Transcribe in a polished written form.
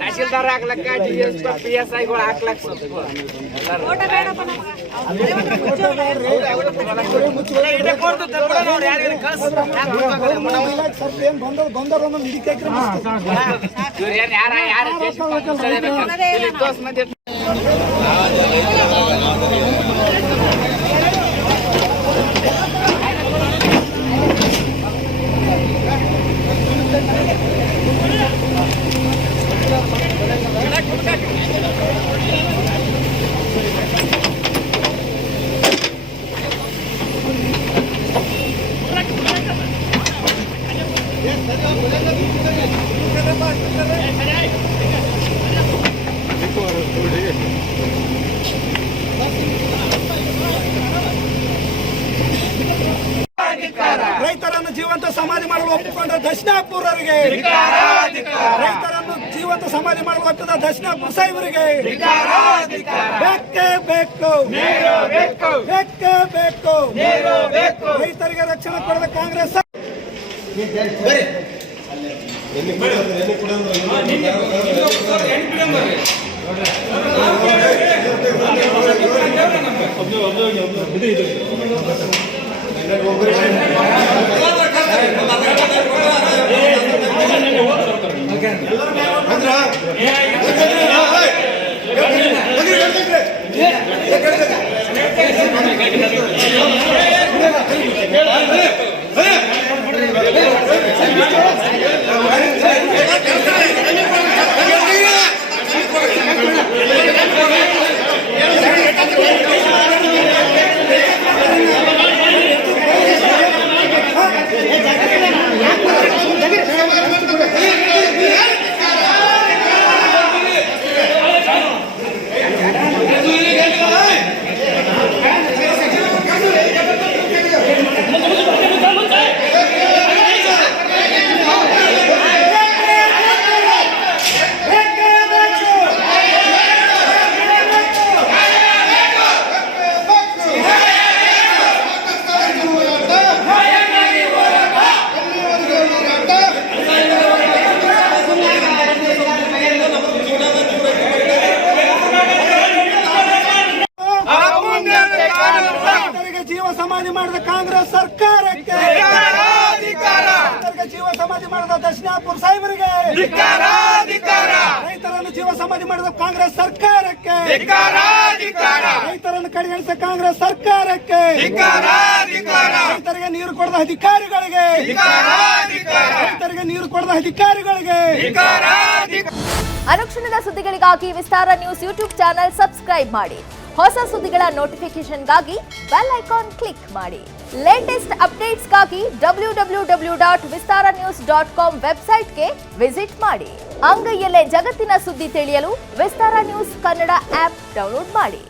ತಹಶೀಲ್ದಾರ್ ಹಾಕ್ಲಕ್ಕ DS PSI ಗಳು ಹಾಕ್ಲಕ್ಕ ರೈತರನ್ನು ಜೀವಂತ ಸಮಾಧಿ ಮಾಡಲು ಒಪ್ಪಿಕೊಂಡ ದಕ್ಷಿಣಾಪುರರಿಗೆ, ರೈತರನ್ನು ಜೀವಂತ ಸಮಾಧಿ ಮಾಡಲು ಒಪ್ಪಿದ ದಕ್ಷಿಣಾಪುರ ಸಾಹೇಬರಿಗೆ ಬೇಕೇ ಬೇಕು, ಬೇಕೇ ಬೇಕು. ರೈತರಿಗೆ ರಕ್ಷಣೆ ಕೊಡದ ಕಾಂಗ್ರೆಸ್ ಜೀವ ಸಮಾಧಿ ಮಾಡಿದ ಕಾಂಗ್ರೆಸ್ ಸರ್ಕಾರಕ್ಕೆ, ಜೀವ ಸಮಾಧಿ ಮಾಡಿದ ದಕ್ಷಿಣಾಪುರ ಸಾಹೇಬರಿಗೆ, ರೈತರನ್ನು ಜೀವ ಸಮಾಧಿ ಮಾಡಿದ ಕಾಂಗ್ರೆಸ್ ಸರ್ಕಾರಕ್ಕೆ, ರೈತರನ್ನು ಕಡೆಗಣಿಸಿದ ಕಾಂಗ್ರೆಸ್ ಸರ್ಕಾರಕ್ಕೆ, ರೈತರಿಗೆ ನೀರು ಕೊಡದ ಅಧಿಕಾರಿಗಳಿಗೆ, ರೈತರಿಗೆ ನೀರು ಕೊಡದ ಅಧಿಕಾರಿಗಳಿಗೆ. ಅನುಕ್ಷಣದ ಸುದ್ದಿಗಳಿಗಾಗಿ ವಿಸ್ತಾರ ನ್ಯೂಸ್ ಯೂಟ್ಯೂಬ್ ಚಾನೆಲ್ ಸಬ್ಸ್ಕ್ರೈಬ್ ಮಾಡಿ. ಹೊಸ ಸುದ್ದಿಗಳ ನೋಟಿಫಿಕೇಶನ್ಗಾಗಿ ಬೆಲ್ ಐಕಾನ್ ಕ್ಲಿಕ್ ಮಾಡಿ. ಲೇಟೆಸ್ಟ್ ಅಪ್ಡೇಟ್ಸ್ಗಾಗಿ www.vistaranews.com ವೆಬ್ಸೈಟ್ಗೆ ವಿಸಿಟ್ ಮಾಡಿ. ಅಂಗೈಯಲ್ಲೇ ಜಗತ್ತಿನ ಸುದ್ದಿ ತಿಳಿಯಲು ವಿಸ್ತಾರ ನ್ಯೂಸ್ ಕನ್ನಡ ಆಪ್ ಡೌನ್ಲೋಡ್ ಮಾಡಿ.